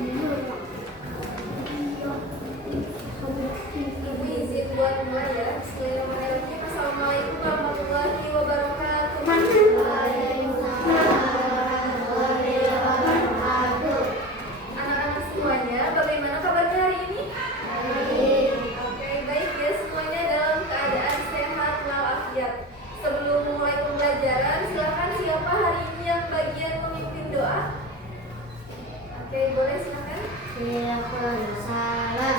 Ibu izin buat mulai ya. Bismillahirrahmanirrahim. Assalamualaikum warahmatullahi wabarakatuh. Anak-anak semuanya, bagaimana kabarnya hari ini? Oke, baik ya, semuanya dalam keadaan sehat walafiat. Sebelum mulai pembelajaran, silakan siapa hari ini yang bagian memimpin doa? Oke, boleh silakan. Waalaikumsalam.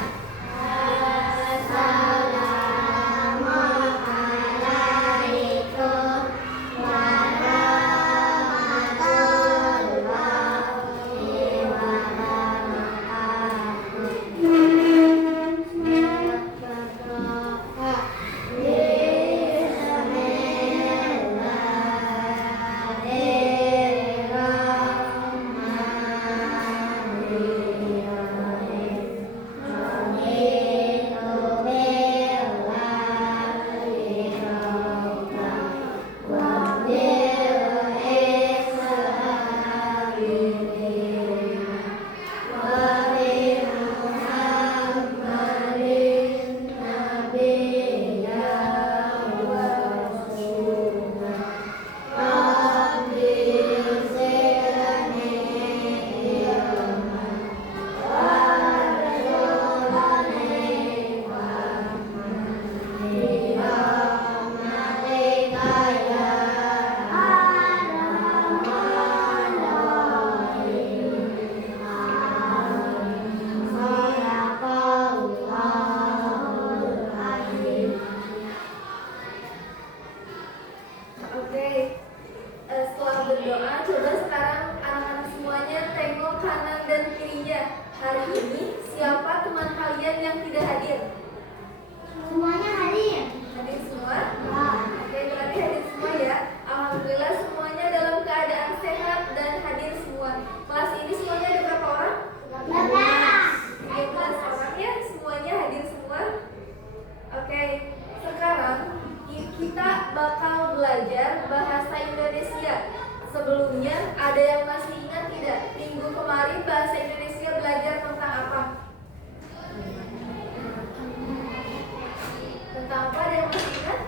Oke, setelah berdoa, coba sekarang anak-anak semuanya tengok kanan dan kirinya. Hari ini siapa teman kalian yang tidak hadir? Semuanya hadir. Hadir semua? Ya. Oke, berarti hadir semua ya. Alhamdulillah semuanya dalam keadaan sehat dan hadir semua. Kelas ini semuanya ada berapa orang? 13 orang ya, semuanya hadir semua. Oke, sekarang kita bakal belajar bahasa Indonesia. Sebelumnya, ada yang masih ingat tidak? Minggu kemarin bahasa Indonesia belajar tentang apa? Tentang apa, ada yang masih ingat?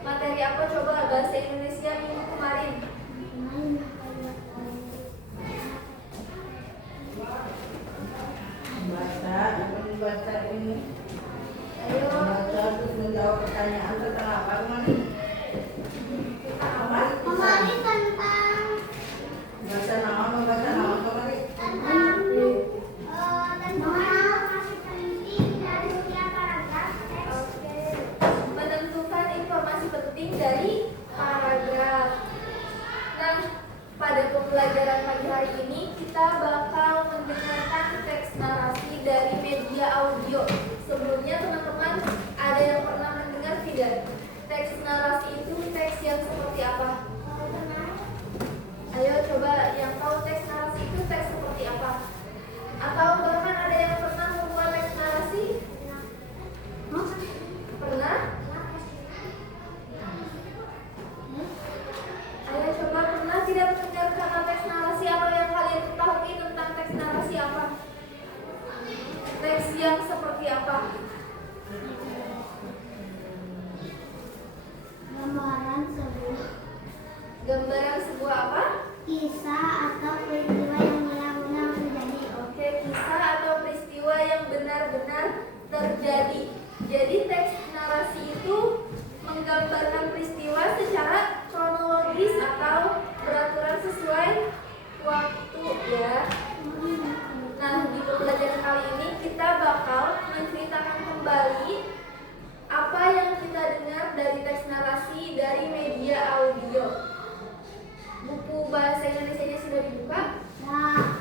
Materi apa coba bahasa Indonesia minggu kemarin? Baca ini. Ayo, Baca terus menjawab pertanyaan tentang apa kemarin? Kemarin tentang Baca nama kemarin. tentang informasi penting dari setiap paragraf teks. oke. Menentukan informasi penting dari paragraf. Nah, pada pembelajaran pagi hari ini kita bakal mendengarkan teks narasi dari media audio. Sebelumnya teman-teman ada yang pernah mendengar tidak? Teks narasi itu teks yang seperti apa? Ayo coba yang tahu teks narasi itu teks seperti apa? Atau bahkan ada yang pernah membuat teks narasi? Pernah? Ayo coba pernah tidak mendengar kata teks narasi atau yang kalian ketahui tentang teks narasi apa? Teks yang seperti apa? Gambaran sebuah Gambaran sebuah apa? kisah atau peristiwa yang benar-benar terjadi. Oke, kisah atau peristiwa yang benar-benar terjadi. Jadi teks narasi itu menggambarkan peristiwa secara kronologis atau beraturan sesuai waktu ya. Nah, di pembelajaran kali ini kita bakal menceritakan kembali apa yang kita dengar dari teks narasi dari media audio. Buku bahasa Indonesia-nya sudah dibuka? Nah,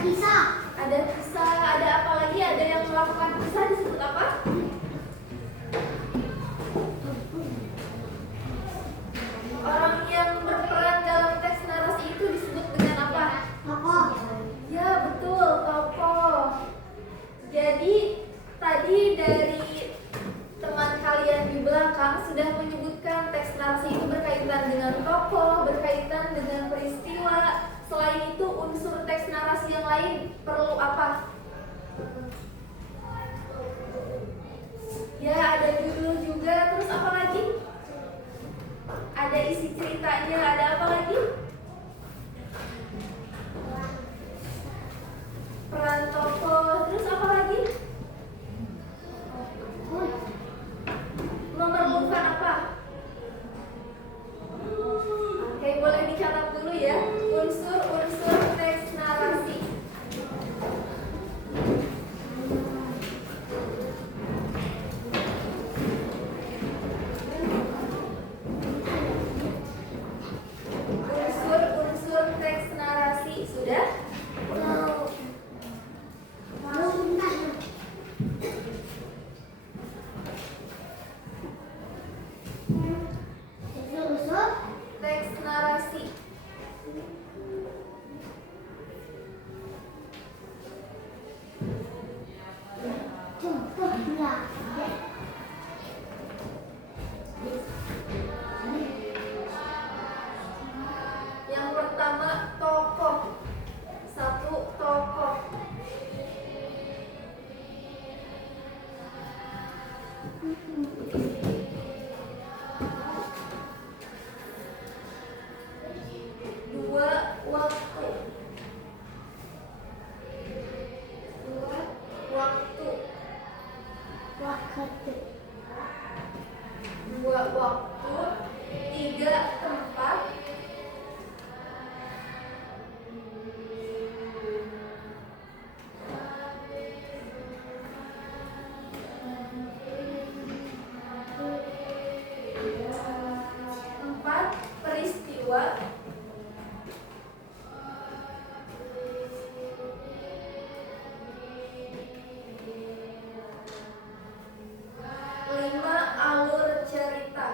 kisah. Ada kisah, ada apa lagi? Ada yang melakukan kisah disebut apa? Orang yang berperan dalam teks narasi itu disebut dengan apa? Tokoh. Ya, betul, tokoh. Jadi tadi dari teman kalian di belakang sudah menyebutkan teks narasi itu berkaitan dengan tokoh, berkaitan dengan peristiwa. Selain itu, unsur teks narasi yang lain perlu apa? Ya, ada judul juga. Terus apa lagi? Ada isi ceritanya. Ada apa lagi? Peran tokoh. Terus apa lagi? Memerlukan apa? Oke, boleh dicatat dulu ya. Unsur-unsur teks narasi. Unsur-unsur teks narasi sudah? Teks narasi. Yang pertama, tokoh. Satu, tokoh. Dua, waktu. Dua, waktu. Dua, waktu. Tiga, tempat. Empat, peristiwa. Lima, alur cerita.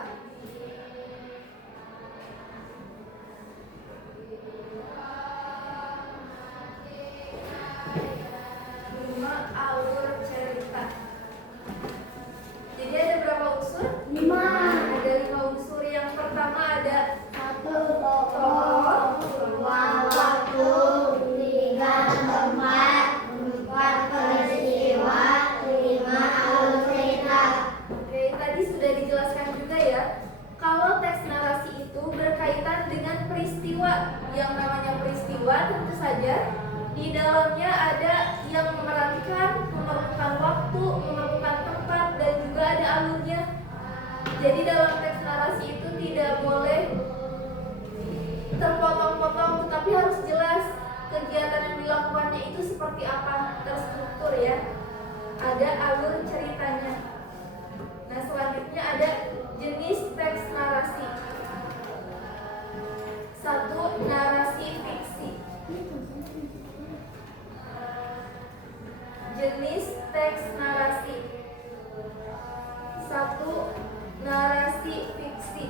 Lima, alur cerita. Jadi ada berapa unsur? 5. Ada 5 unsur. Yang pertama ada 1 tokoh, 2 waktu, 3 tempat, 4 peristiwa, 5 alur cerita. Oke, tadi sudah dijelaskan juga ya. Kalau teks narasi itu berkaitan dengan peristiwa. Yang namanya peristiwa tentu saja di dalamnya ada yang memerankan, memerlukan waktu, memerlukan tempat, dan juga ada alurnya. Jadi dalam teks narasi itu tidak boleh terpotong-potong, tetapi harus jelas kegiatan yang dilakukannya itu seperti apa, terstruktur ya. Ada alur ceritanya. Nah, selanjutnya ada jenis teks narasi. Satu, narasi fiksi. Jenis teks narasi. Satu, narasi fiksi.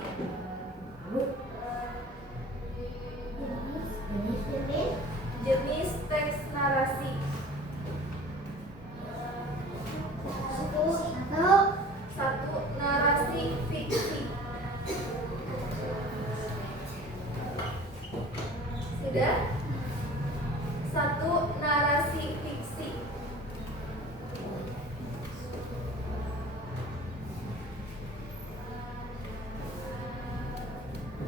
Jenis teks narasi. Satu, narasi fiksi. Sudah? Satu, narasi fiksi.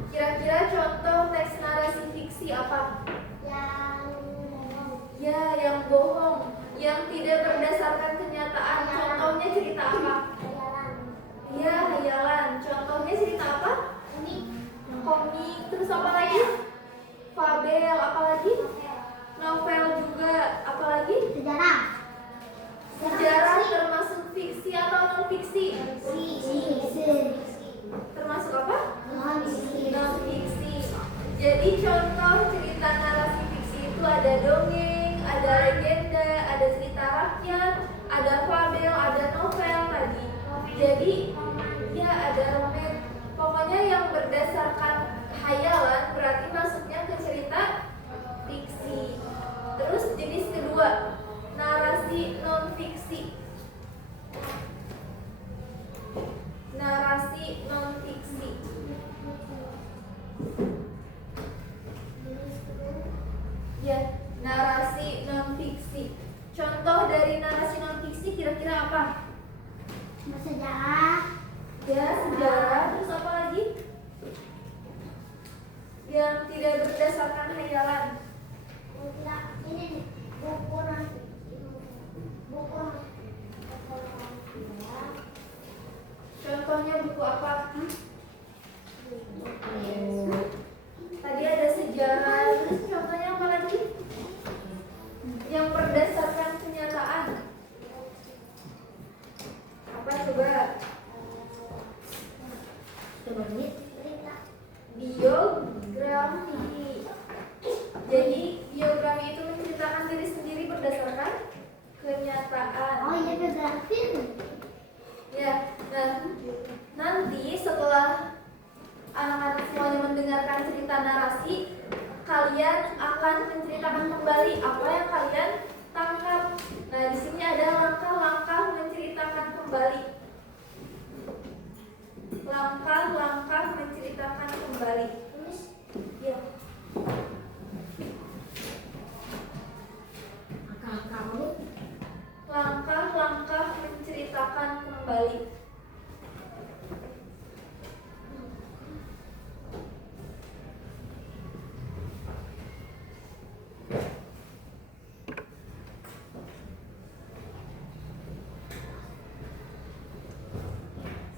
Kira-kira contoh teks narasi fiksi apa? Ya, yang bohong, yang tidak berdasarkan kenyataan. Contohnya cerita apa? Ya, hayalan. Contohnya cerita apa? Komik. Terus apa lagi? Fabel. Apa lagi? Novel juga. Apa lagi? Sejarah termasuk fiksi atau non fiksi? Termasuk apa? Non fiksi. Jadi contoh cerita narasi fiksi itu ada dongeng, ada kedua, narasi non-fiksi. Narasi non-fiksi. Ya, narasi non-fiksi. Contoh dari narasi non-fiksi kira-kira apa? Bersejarah. Ya, sejarah. Terus apa lagi? Yang tidak berdasarkan hayalan. Enggak, ini nih, buku nanti. Buku nanti. Contohnya buku apa? Tadi ada sejarah. Terus contohnya apa lagi? Yang berdasarkan kenyataan. Apa coba? Coba lihat cerita. Biografi. Jadi biografi itu menceritakan diri sendiri berdasarkan kenyataan. Oh iya, biografi. Ya, nah nanti setelah anak-anak semuanya mendengarkan cerita narasi, kalian akan menceritakan kembali apa yang kalian tangkap. Nah, di sini ada langkah-langkah menceritakan kembali. Langkah-langkah menceritakan kembali. Tulis. Ya. Langkah-langkah menceritakan kembali.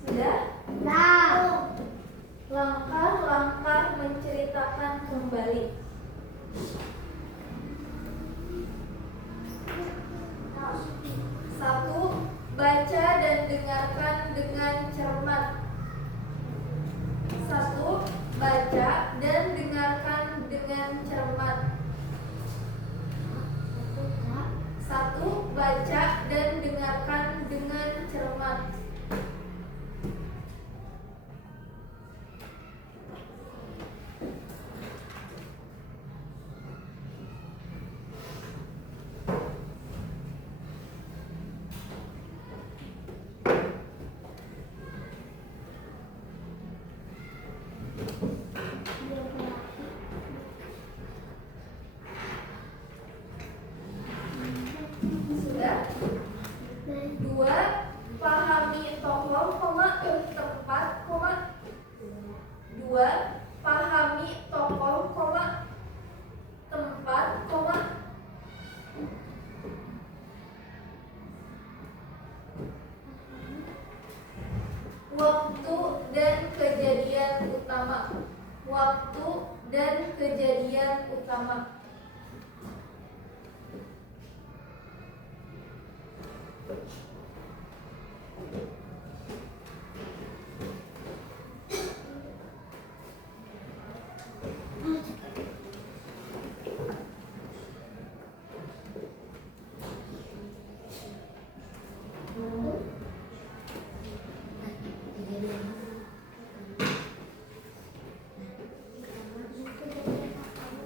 Sudah? Nah, Langkah-langkah menceritakan kembali. Satu, baca dan dengarkan dengan cermat. Satu, baca dan dengarkan dengan cermat. Satu, baca dan dengarkan dengan cermat. Sudah? Dua, pahami tokoh, tempat, dua, pahami tokoh, tempat, waktu dan kejadian utama. Waktu dan kejadian utama.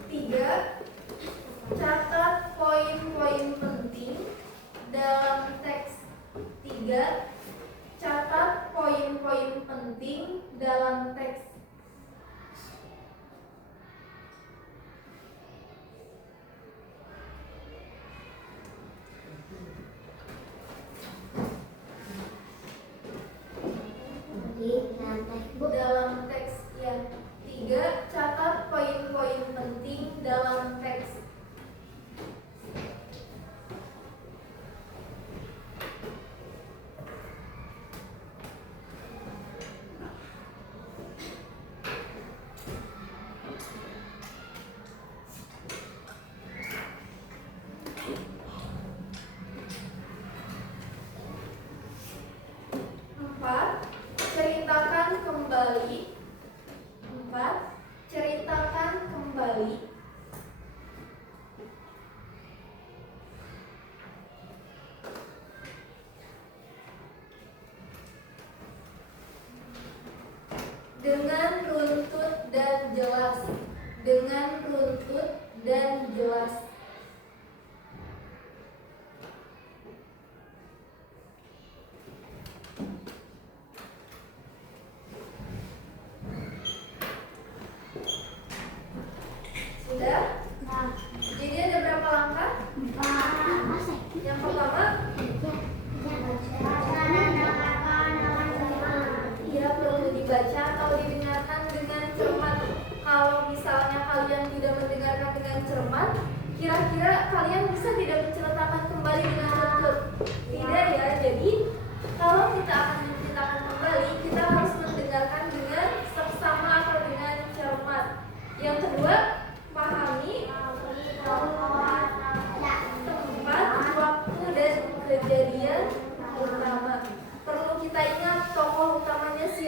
Tiga, catat poin-poin penting dalam teks.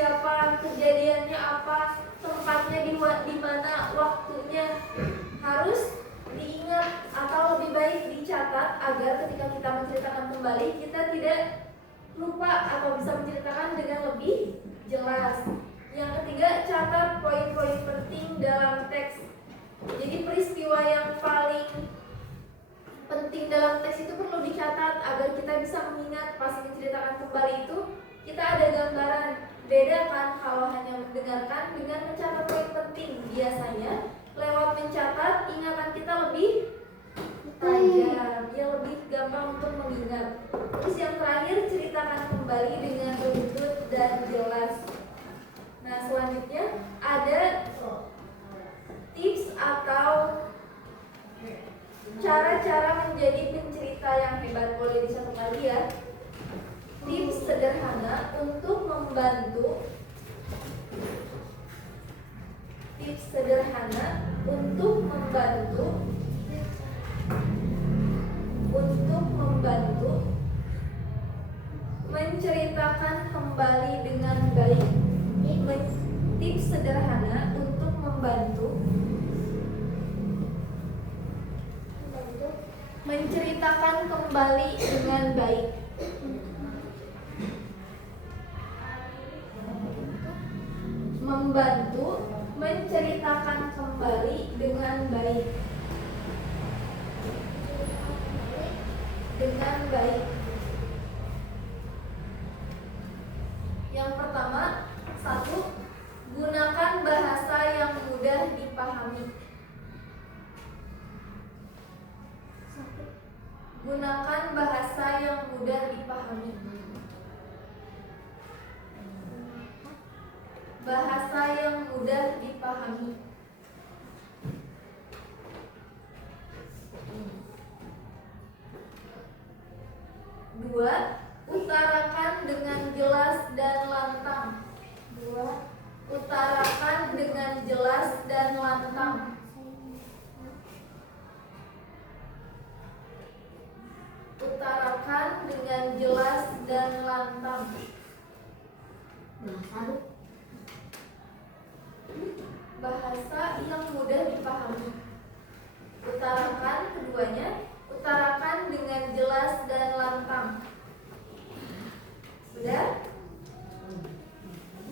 siapa, kejadiannya apa, tempatnya di mana, waktunya harus diingat atau lebih baik dicatat agar ketika kita menceritakan kembali kita tidak lupa atau bisa menceritakan dengan lebih jelas. Yang ketiga, catat poin-poin penting dalam teks. Jadi peristiwa yang paling penting dalam teks itu perlu dicatat agar kita bisa mengingat pas menceritakan kembali itu kita ada gambaran. Beda kan kalau hanya mendengarkan dengan mencatat poin penting. Biasanya lewat mencatat ingatan kita lebih tajam, ya lebih gampang untuk mengingat. Terus yang terakhir, ceritakan kembali dengan runtut dan jelas. Nah selanjutnya ada tips atau cara-cara menjadi pencerita yang hebat. Boleh dicatat lagi ya. Tips sederhana untuk membantu menceritakan kembali dengan baik. Tips sederhana untuk membantu menceritakan kembali dengan baik. Membantu menceritakan kembali dengan baik. Dengan baik. Yang pertama, 1. Gunakan bahasa yang mudah dipahami. Gunakan bahasa yang mudah dipahami. Bahasa yang mudah dipahami. 2. Utarakan dengan jelas dan lantang. Utarakan dengan jelas dan lantang. Utarakan dengan jelas dan lantang. Bahasa yang mudah dipahami. Utarakan keduanya. Utarakan dengan jelas dan lantang. Sudah?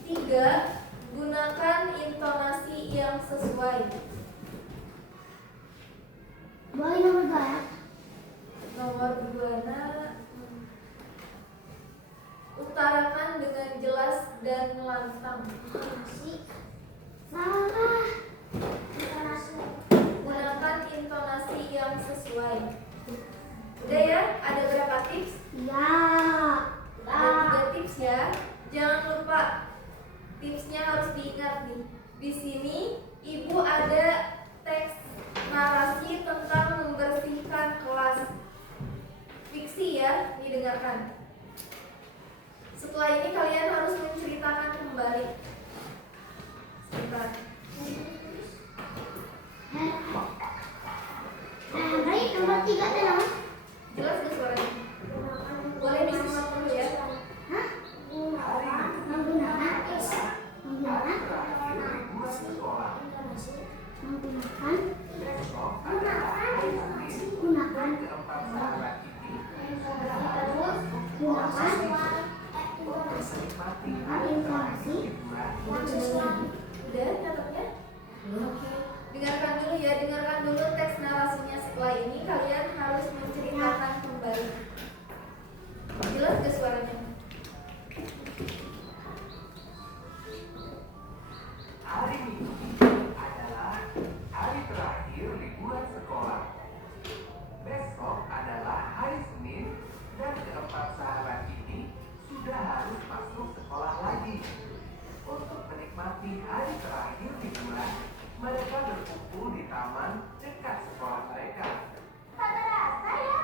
3. Gunakan intonasi yang sesuai. Boleh nomor 2 ya? Nomor 2, utarakan dengan jelas dan lantang. Salah. Gunakan intonasi yang sesuai. Udah ya? Ada berapa tips? Ya. Ada 3 tips ya. Jangan lupa tipsnya harus diingat nih. Di sini Ibu ada teks narasi tentang membersihkan kelas. Fiksi ya, didengarkan. Setelah ini kalian harus menceritakan kembali. Sebentar. Baik, nomor 3 adalah Jelas gak suaranya? Boleh disimak dulu ya. Udah catatnya? Oke. Dengarkan dulu ya, dengarkan dulu teks narasinya. Setelah ini kalian harus menceritakan kembali. Jelas gak suaranya? Hari Minggu adalah hari terakhir liburan sekolah. Besok adalah hari Senin dan keempat sahabat ini sudah harus masuk sekolah lagi. Untuk menikmati hari terakhir liburan, mereka berkumpul di taman dekat sekolah mereka. tak terasa ya,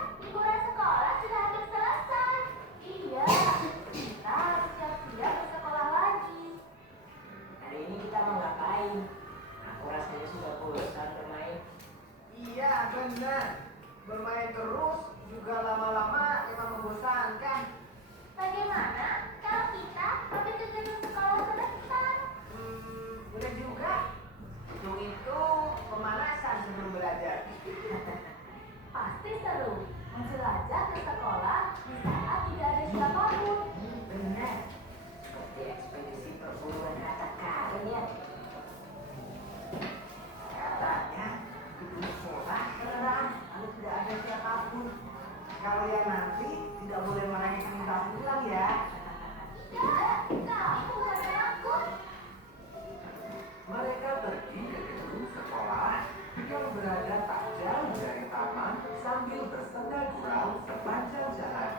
Kalian nanti tidak boleh menanyakan minta pulang ya. Kamu bukan aku. Mereka pergi ke gedung sekolah yang berada tak jauh dari taman sambil bersenda gurau sepanjang jalan.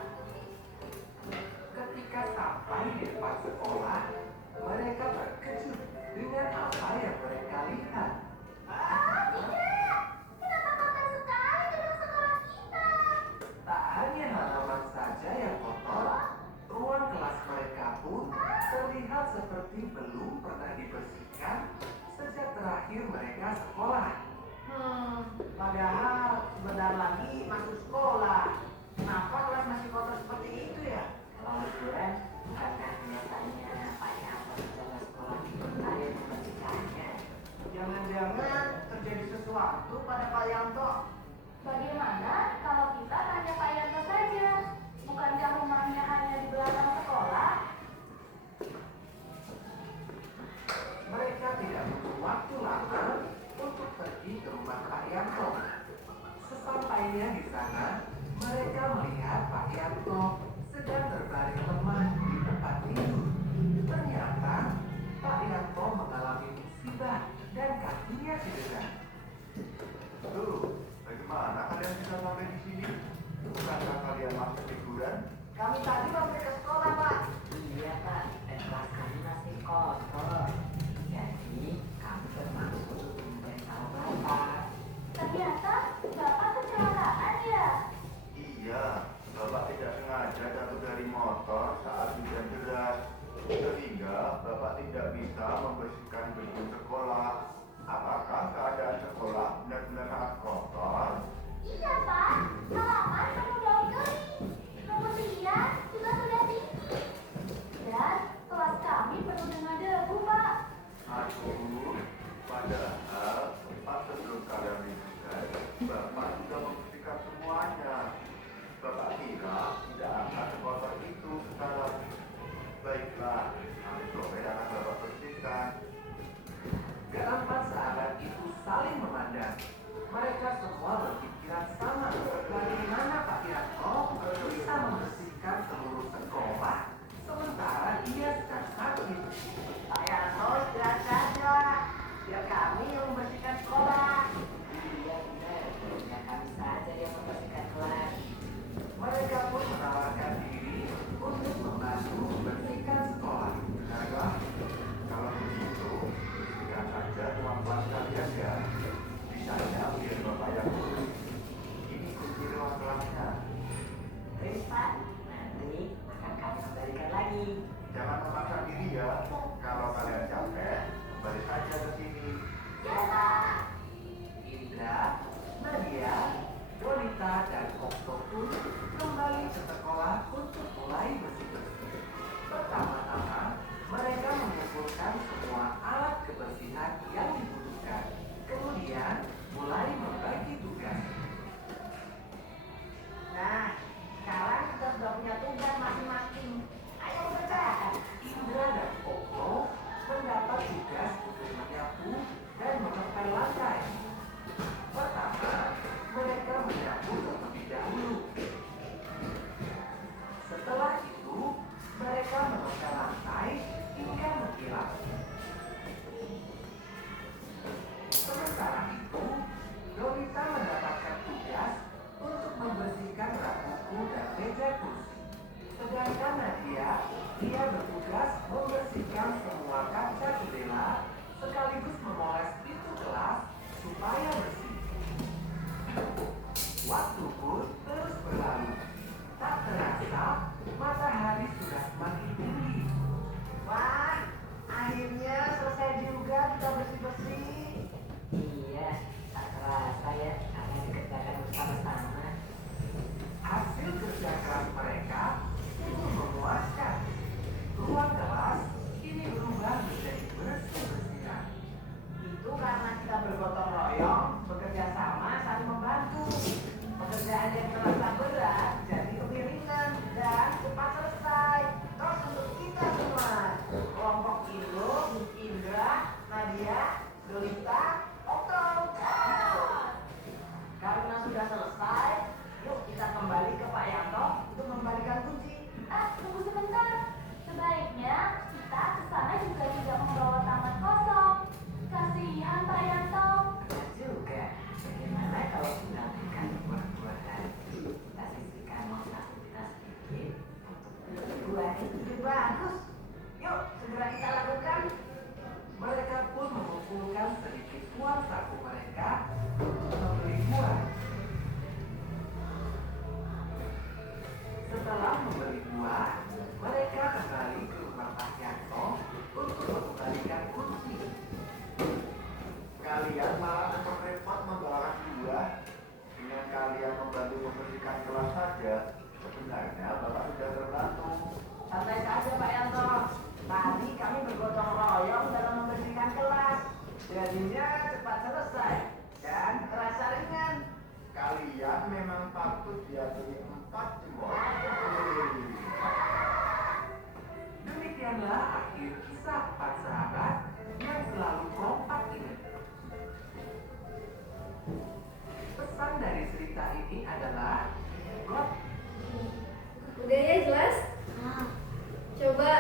Ketika sampai di depan sekolah, mereka terkejut dengan apa yang mereka lihat. Kenapa kotor sekali gedung sekolah kita? Tak hanya halaman saja yang kotor, ruang kelas mereka pun terlihat seperti belum pernah dibersihkan sejak terakhir mereka sekolah. Padahal sebentar lagi masuk sekolah. Kenapa kelas masih kotor seperti itu ya? Kebetulan bukankah biasanya Pak Yanto menjaga sekolah ada yang membersihkannya? Jangan-jangan terjadi sesuatu pada Pak Yanto. Bagaimana kalau kita tanya Pak Yanto saja? Bukankah rumahnya hanya di belakang sekolah? Mereka tidak butuh waktu lama untuk pergi ke rumah Pak Yanto. Sesampainya di sana, mereka melihat Pak Yanto sedang terbaring lemah di tempat tidur. Ternyata Pak Yanto mengalami musibah dan kakinya cedera. Tuh, bagaimana kalian bisa sampai di sini? Bukankah kalian masih liburan? Kami tadi mampir ke sekolah, Pak. Iya Pak, kelas kami masih kotor. Jadi kami termasuk dan tahu Bapak. Ternyata Bapak kecelakaan ya? Iya, Bapak tidak sengaja jatuh dari motor saat hujan deras. Sehingga Bapak tidak bisa membersihkan gedung sekolah. Apakah keadaan sekolah benar-benar sangat kotor? Iya, Pak. Halaman penuh daun kering. Kemudian juga sudah tinggi. Dan kelas kami penuh dengan debu, Pak. Aduh, padahal pas sebelum kalian liburan, Bapak sudah membersihkan semuanya. Bapak kira tidak akan sekotor itu sekarang. Baiklah, nanti sore akan Bapak bersihkan. Keempat sahabat itu saling memandang. Mereka semua berpikiran sama. Bagaimana Pak Yanto bisa membersihkan seluruh sekolah sementara dia sedang sakit? Pak Yanto istirahat saja. Biar kami yang membersihkan sekolah. Iya benar, ya kami saja yang membersihkan kelas. Mereka pun menawarkan diri untuk membantu membersihkan sekolah. Benarkah? Kalau begitu, bersihkan saja ruang kelas kalian ya. Bisanya biar Bapak yang urus. Ini kunci ruang kelasnya. Terus Pak, nanti akan kami kembalikan lagi. Jangan memaksa diri ya. Kalau kalian capek, kembali saja ke sini. Indra, Nadia, Donita, dan Okto pun kembali ke sekolah untuk mulai bersih-bersih. Pertama-tama, mereka mengumpulkan semua alat kebersihan yang dibutuhkan. Kemudian, mulai membagi tugas. Nah, sekarang kita sudah punya tugas masing-masing. Ayo kerja. Indra Setelah membeli buah, mereka kembali ke rumah Pak Yanto untuk mengembalikan kursi. Kalian malah repot-repot membawa buah. Dengan kalian membantu membersihkan kelas saja, sebenarnya Bapak sudah terbantu. Santai saja Pak Yanto. Tadi kami bergotong royong dalam membersihkan kelas. Jadinya cepat selesai dan terasa ringan. Kalian memang patut diakui 4 jempol. Demikianlah akhir kisah 4 sahabat yang selalu kompak ini. Pesan dari cerita ini adalah God. Udah ya jelas? Coba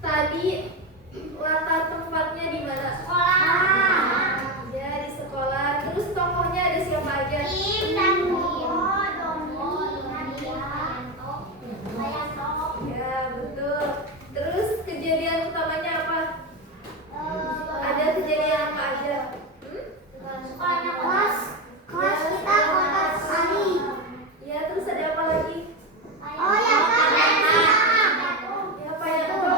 tadi latar tempatnya di mana? Sekolah. Ya di sekolah. Terus tokohnya ada siapa aja? Im dan Mio, Doni, Nadia, Bayanto. Ya betul. Terus kejadian utamanya apa? Ada kejadian apa aja? Sekolahnya kelas kita kotor sekali. Ya terus ada apa lagi? Oh ya Pak. Ya Pak Yanto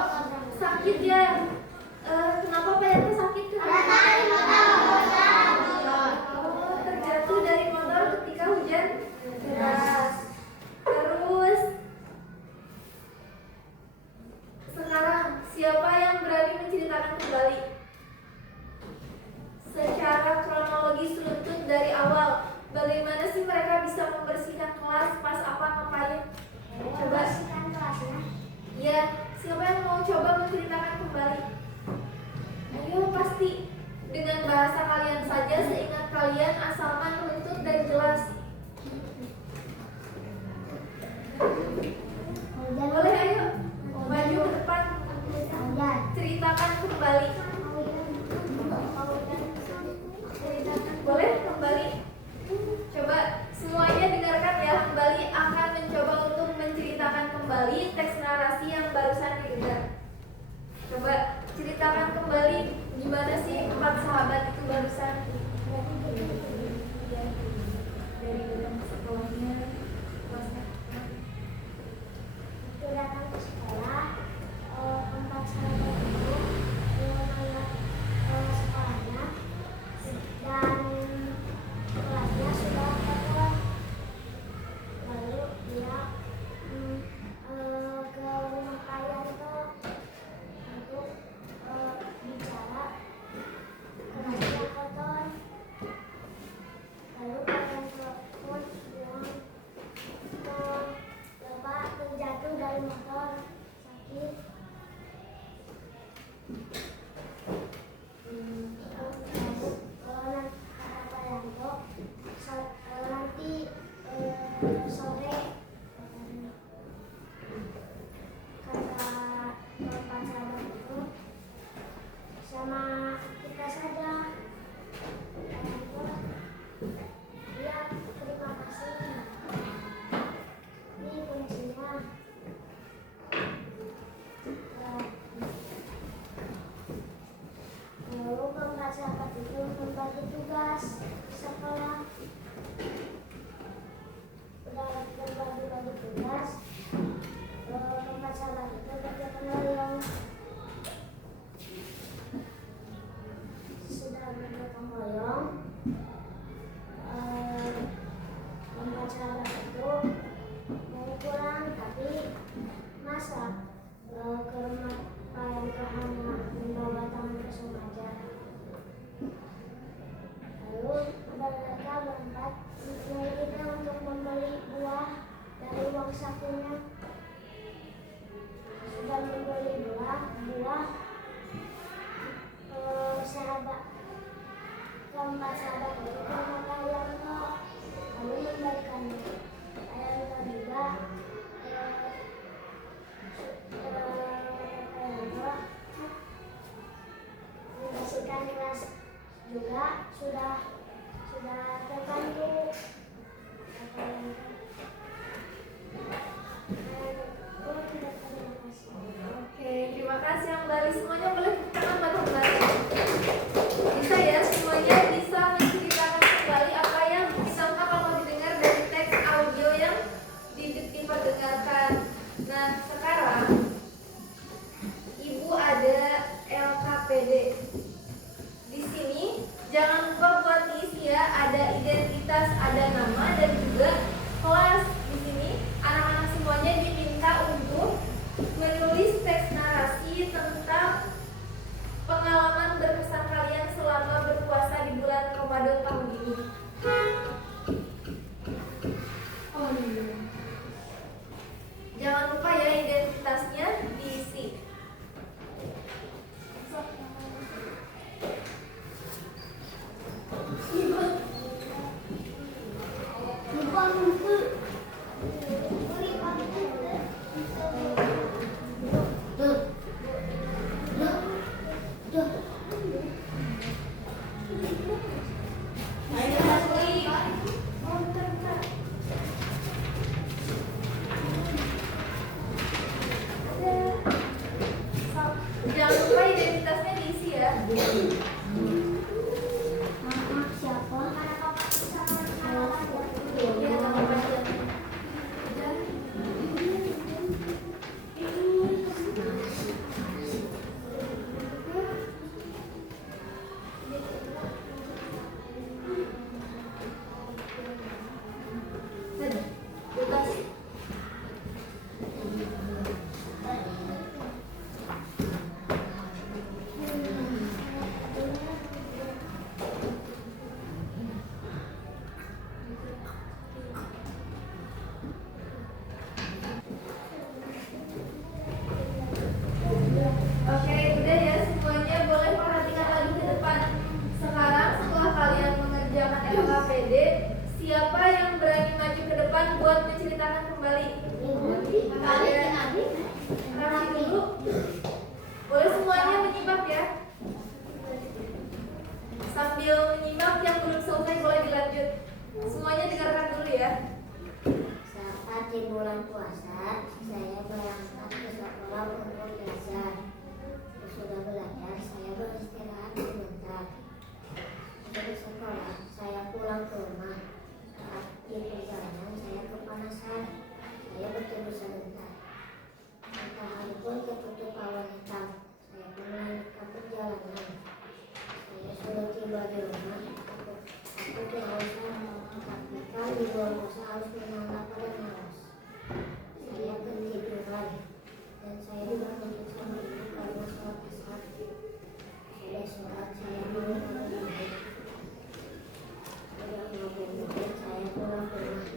sakit ya. Kenapa Pak Yanto sakit? Oh, terjatuh dari motor ketika hujan deras. Terus sekarang siapa yang berani menceritakan kembali secara kronologis runtut dari awal bagaimana sih mereka bisa membersihkan kelas pas apa ngapain? Coba. Iya, siapa yang mau coba menceritakan kembali? Ayo pasti dengan bahasa kalian saja seingat kalian asalkan runtut dan jelas. Boleh ayo maju ke depan ceritakan kembali. Boleh kembali. Coba semuanya dengarkan ya, kembali akan mencoba untuk menceritakan kembali teks narasi yang barusan didengar. Coba ceritakan kembali gimana sih 4 sahabat itu barusan. Dari gedung sekolahnya, kelasnya. Itu datang ke sekolah, 4 sahabat itu melihat sekolahnya dan kelasnya sudah kotor. Lalu dia ke rumah Pak Yanto untuk bicara kelasnya kotor. Lalu Pak Yanto pun bilang, Bapak terjatuh dari motor, sakit. Lalu kata Pak Yanto, nanti sore kata Bapak sahabat itu sama kita saja. Pak Yanto, iya terima kasih. Ini kuncinya. Lalu keempat sahabat itu membagi tugas di sekolah. Udah berbagi tugas, keempat sahabat itu bergotong royong. Sudah bergotong royong, keempat sahabat itu mau pulang, tapi masa ke rumah Pak Yanto hanya membawa tangan kosong aja. Lalu mereka berempat menyuruhnya untuk membeli buah dari uang sakunya. Sudah membeli buah sahabat keempat sahabat itu ke rumah Pak Yanto, lalu memberikannya. Pak Yanto juga membersihkan kelas juga sudah terbantu. Pak Yanto lanjut. Semuanya dengarkan dulu ya. Saat di bulan puasa, saya berangkat ke sekolah untuk belajar. Sesudah belajar, saya beristirahat sebentar. Setelah sekolah, saya pulang ke rumah. Saat di perjalanan, saya kepanasan. Saya bertidur sebentar. Matahari pun tertutup awan hitam. Saya pun melanjutkan perjalanan. Saya sudah tiba di rumah. Aku kehausan, tapi kan di luar puasa harus menolak pada malas. Saya ketiduran dan saya berkumpul sama ibu karena sholat asar. Sudah sholat, saya belum ngabuburit. Sudah ngabuburit, saya pulang ke rumah.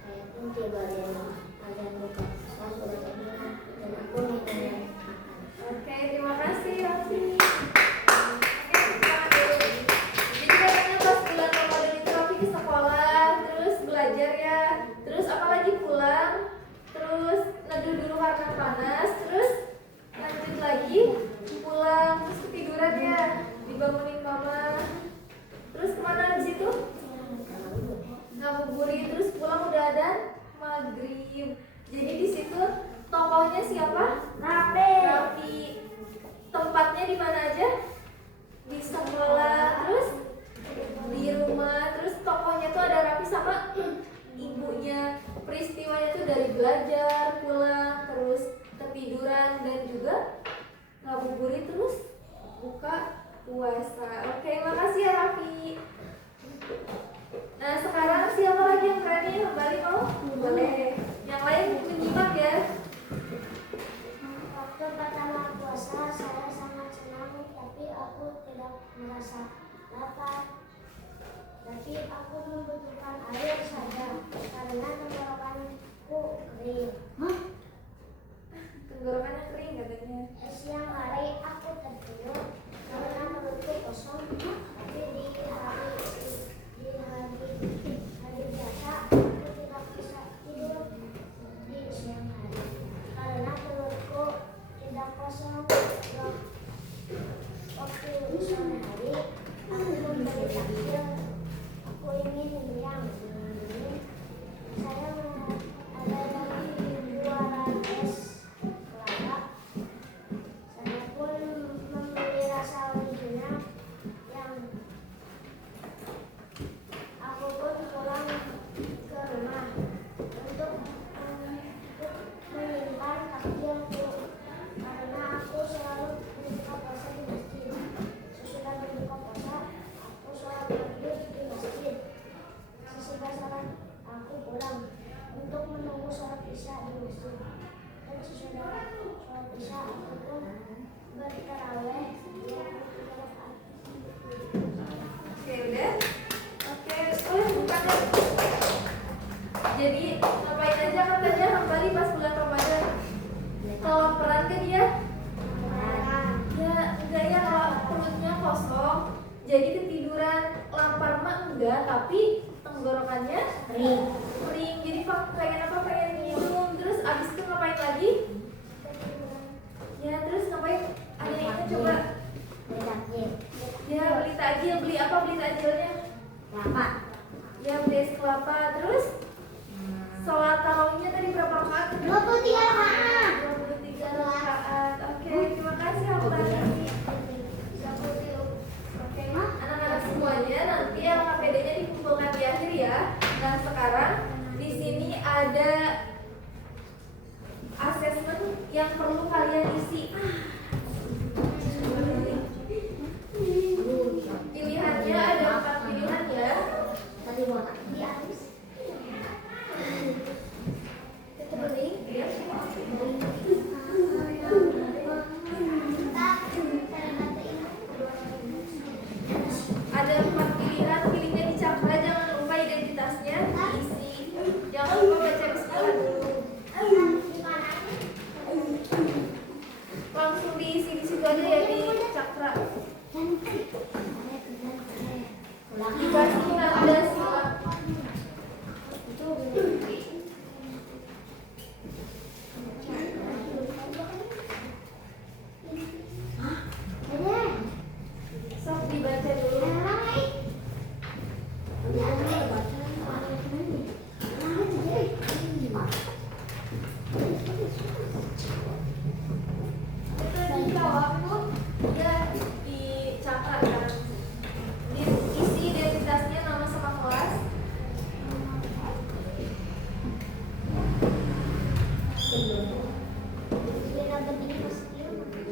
Saya pun tiba di rumah. Azan buka puasa sudah terdengar dan aku minta makan. Oke, terima kasih Raffi. Oke, selamat dulu. Jadi katanya pas bulan Ramadan itu Raffi ke sekolah, terus belajar ya, terus apalagi pulang, terus neduh dulu karena panas, terus lanjut lagi pulang, terus ketiduran ya, dibangunin mama, terus kemana habis itu? Ngabuburit, terus pulang udah ada maghrib. Jadi di situ tokohnya siapa? Raffi. Tempatnya di mana aja? Di sekolah, terus di rumah, terus tokohnya tuh ada Raffi sama ibunya. Peristiwanya tuh dari belajar, pulang, terus ketiduran dan juga ngabuburit terus buka puasa. Oke, makasih ya Raffi. Nah sekarang siapa lagi yang berani kembali mau? Boleh. Yang lain menyimak ya. Waktu pertama puasa, saya sangat senang, tapi aku tidak merasa lapar. Tapi aku membutuhkan air saja karena tenggorokanku kering. Tenggorokannya kering katanya. Siang hari aku tertidur karena perutku kosong. Tapi di hari biasa aku tidak bisa tidur di siang hari karena perutku tidak kosong. Waktu sore hari aku membeli takjil. Aku ingin yang ini. Saya melihat ada yang jualan es kelapa. Saya pun membeli rasa original yang aku pun pulang ke rumah untuk menyimpan takjilku karena aku selalu berbuka puasa di masjid. Sesudah berbuka puasa, aku sholat maghrib di masjid. Sesudah sholat, aku pulang untuk menunggu sholat isya di masjid. Dan sesudah sholat isya, aku pun bertaraweh 23 rakaat. Oke udah. Oke, bukan ya. Jadi ngapain aja katanya kembali pas bulan Ramadan? Kelaparan kan dia? Ya enggak ya, kalau perutnya kosong jadi ketiduran. Lapar mah enggak, tapi tenggorokannya kering. Jadi pengen apa? Pengen minum. Terus abis itu ngapain lagi? Ya terus ngapain? Adiknya coba. Ya beli takjil. Beli apa beli takjilnya? Kelapa. Ya beli es kelapa. Terus sholat tarawihnya tadi berapa rakaat? 23 rakaat. 23 rakaat. Oke, terima kasih Abang. Oke, anak-anak semuanya nanti LKPD-nya dikumpulkan di akhir ya. Nah sekarang di sini ada asesmen yang perlu kalian isi. Pilihannya ada 4 pilihan ya. Tadi mau tak habis. Itu beli ya. Ada 4 pilihan, pilihnya dicapai, jangan lupa identitasnya diisi. Jangan lupa baca bismillah dulu. Langsung Kira begini pasti kayak gimana?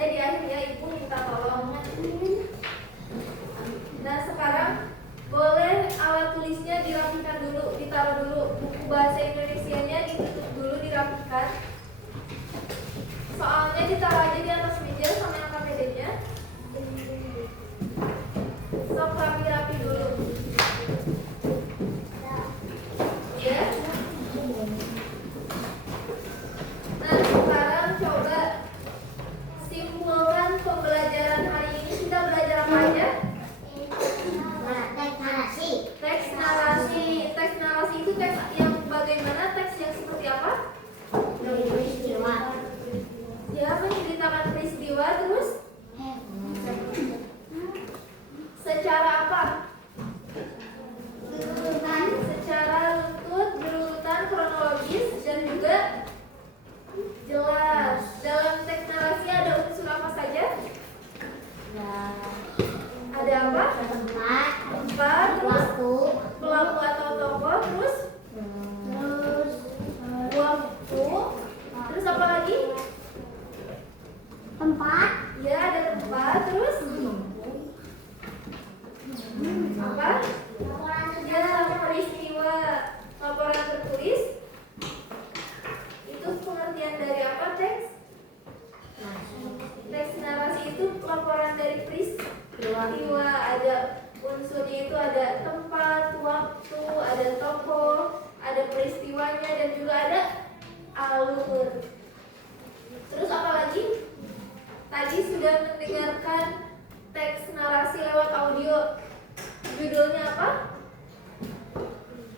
saja di akhir ya, Ibu minta tolong. Nah sekarang boleh alat tulisnya dirapikan dulu, ditaruh dulu. Buku bahasa Indonesianya ditutup dulu, dirapikan. Soalnya ditaruh aja di atas meja sama yang KPD-nya. Sok rapi-rapi dulu. Ya. Nah sekarang coba simpulkan pembelajaran hari ini. Kita belajar apa aja? Teks narasi. Teks narasi. Teks narasi itu teks yang bagaimana? Teks yang seperti apa? Peristiwa. Ya, menceritakan peristiwa terus secara apa? Secara berurutan kronologis dan juga jelas. Dalam teks narasi ada unsur apa saja? Ada apa? Tempat. Tempat, terus Waktu. pelaku atau tokoh, terus waktu, terus apa lagi? Tempat. Ya, ada tempat, terus apa? Ya, peristiwa. Laporan tertulis. Itu pengertian dari apa teks? Teks narasi itu laporan dari peristiwa. Ada unsurnya itu ada tempat, waktu, ada tokoh, ada peristiwanya dan juga ada alur. Terus apa lagi? Tadi sudah mendengarkan teks narasi lewat audio. Judulnya apa?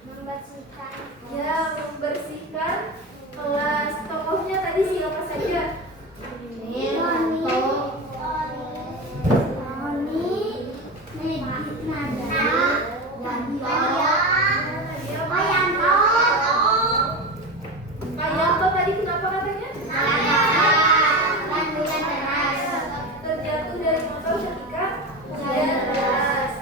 Membersihkan. Ya, membersihkan kelas. Tokohnya tadi siapa saja? Kayanto tadi kenapa katanya? Terjatuh dari motor ketika hujan deras.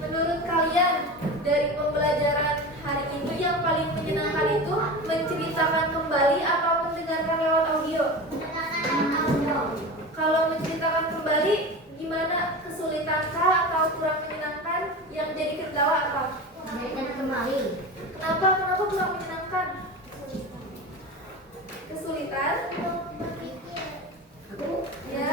Menurut kalian dari pembelajaran hari ini yang paling menyenangkan itu menceritakan kembali atau mendengarkan lewat audio? Kalau menceritakan kembali gimana? Kesulitankah atau kurang menyenangkan? Yang jadi kendala apa? Kenapa kurang menyenangkan? Kesulitan? Ya.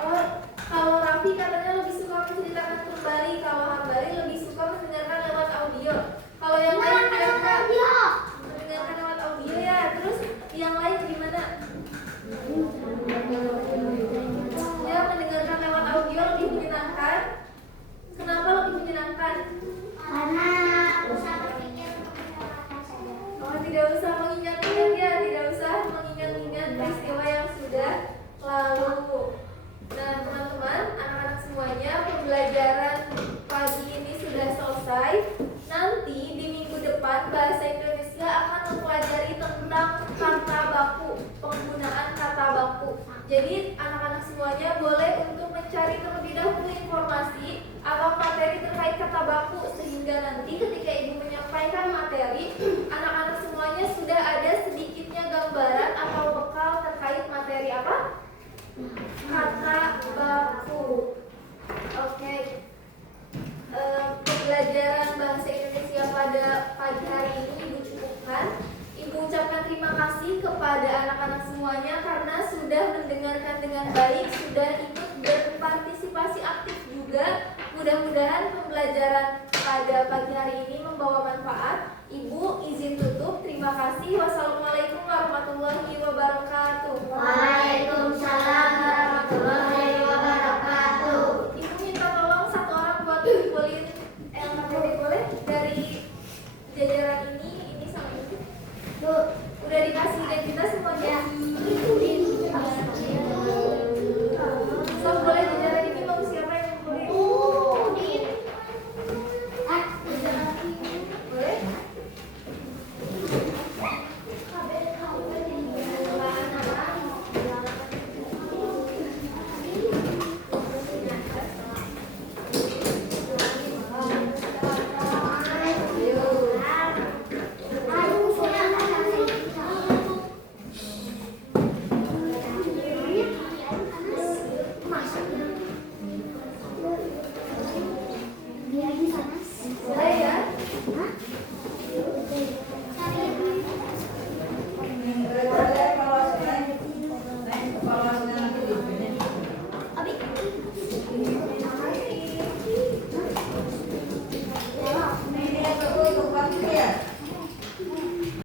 Oh, kalau Raffi katanya lebih suka menceritakan kembali, kalau Hambali lebih suka mendengarkan lewat audio. Kalau yang lain mendengarkan lewat audio ya. Terus yang lain gimana? Ya, mendengarkan lewat audio lebih menyenangkan. Kenapa lebih menyenangkan? Oh, tidak usah mengingat-ingat ya, tidak usah mengingat-ingat peristiwa yang sudah lalu. Nah, teman-teman, anak-anak semuanya, pembelajaran pagi ini sudah selesai. Nanti di minggu depan Bahasa Indonesia akan mempelajari tentang kata baku, penggunaan kata baku. Jadi, anak-anak semuanya boleh untuk mencari terlebih dahulu informasi atau materi terkait kata baku sehingga nanti ketika Ibu menyampaikan materi, anak-anak semuanya sudah ada sedikitnya gambaran atau bekal terkait materi apa? Kata baku. Oke. Pembelajaran Bahasa Indonesia pada pagi hari ini Ibu cukupkan. Ibu ucapkan terima kasih kepada anak-anak semuanya karena sudah mendengarkan dengan baik, sudah ikut berpartisipasi aktif juga. Mudah-mudahan pembelajaran pada pagi hari ini membawa manfaat